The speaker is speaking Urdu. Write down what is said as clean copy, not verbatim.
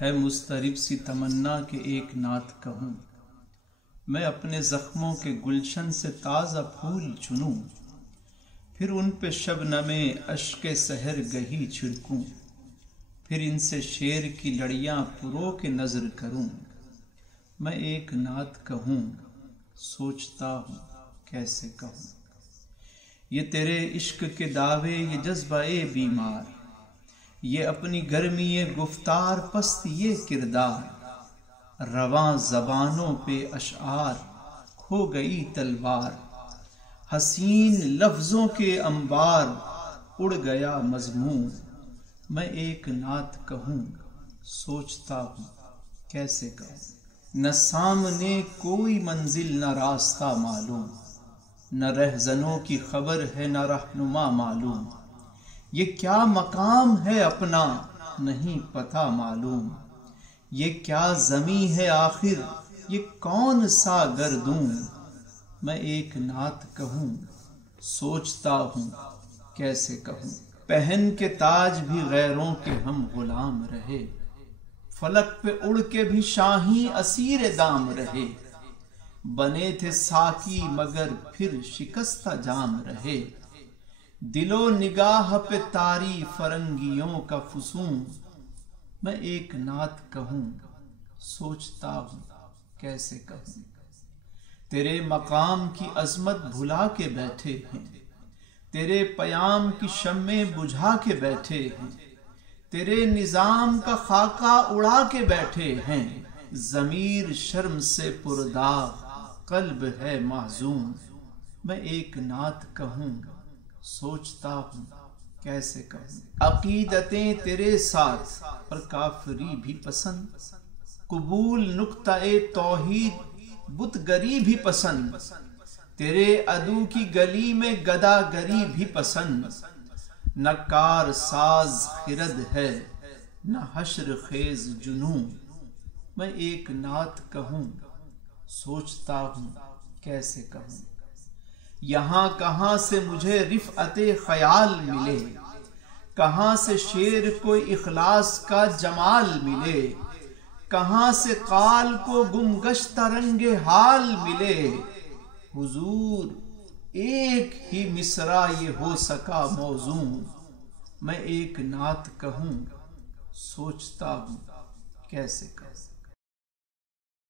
ہے مضطرب سی تمنا کہ ایک نعت کہوں، میں اپنے زخموں کے گلشن سے تازہ پھول چنوں، پھر ان پہ شبنم اشک سحر گہی چھڑکوں، پھر ان سے شعر کی لڑیاں پرو کے نظر کروں۔ میں ایک نعت کہوں، سوچتا ہوں کیسے کہوں۔ یہ تیرے عشق کے دعوے، یہ جذبہ بیمار، یہ اپنی گرمی گفتار پست یہ کردار، رواں زبانوں پہ اشعار کھو گئی تلوار، حسین لفظوں کے انبار اڑ گیا مضمون۔ میں ایک نعت کہوں، سوچتا ہوں کیسے کہوں۔ نہ سامنے کوئی منزل نہ راستہ معلوم، نہ رہزنوں کی خبر ہے نہ رہنما معلوم، یہ کیا مقام ہے اپنا نہیں پتہ معلوم، یہ کیا زمیں ہے آخر یہ کون سا گردون۔ میں ایک نعت کہوں، سوچتا ہوں کیسے کہوں۔ پہن کے تاج بھی غیروں کے ہم غلام رہے، فلک پہ اڑ کے بھی شاہیں اسیر دام رہے، بنے تھے ساقی مگر پھر شکستہ جام رہے، دل و نگاہ پہ طاری فرنگیوں کا فسون۔ میں ایک نعت کہوں، سوچتا ہوں کیسے کہوں۔ تیرے مقام کی عظمت بھلا کے بیٹھے ہیں، تیرے پیام کی شمع بجھا کے بیٹھے ہیں، تیرے نظام کا خاکہ اڑا کے بیٹھے ہیں، ضمیر شرم سے پرداغ قلب ہے محزون۔ میں ایک نعت کہوں، سوچتا ہوں کیسے کہوں۔ عقیدتیں تیرے ساتھ پر کافری بھی پسند، قبول نقطہ توحید بت گری بھی پسند، تیرے عدو کی گلی میں گدا گری بھی پسند، نہ کار ساز خرد ہے نہ حشر خیز جنوں۔ میں ایک نعت کہوں، سوچتا ہوں کیسے کہوں۔ یہاں کہاں سے مجھے رفعت خیال ملے، کہاں سے شعر کو اخلاص کا جمال ملے، کہاں سے قال کو گم گشتہ رنگ حال ملے، حضور ایک ہی مصرع یہ ہو سکا موزون۔ میں ایک نعت کہوں، سوچتا ہوں کیسے کہوں۔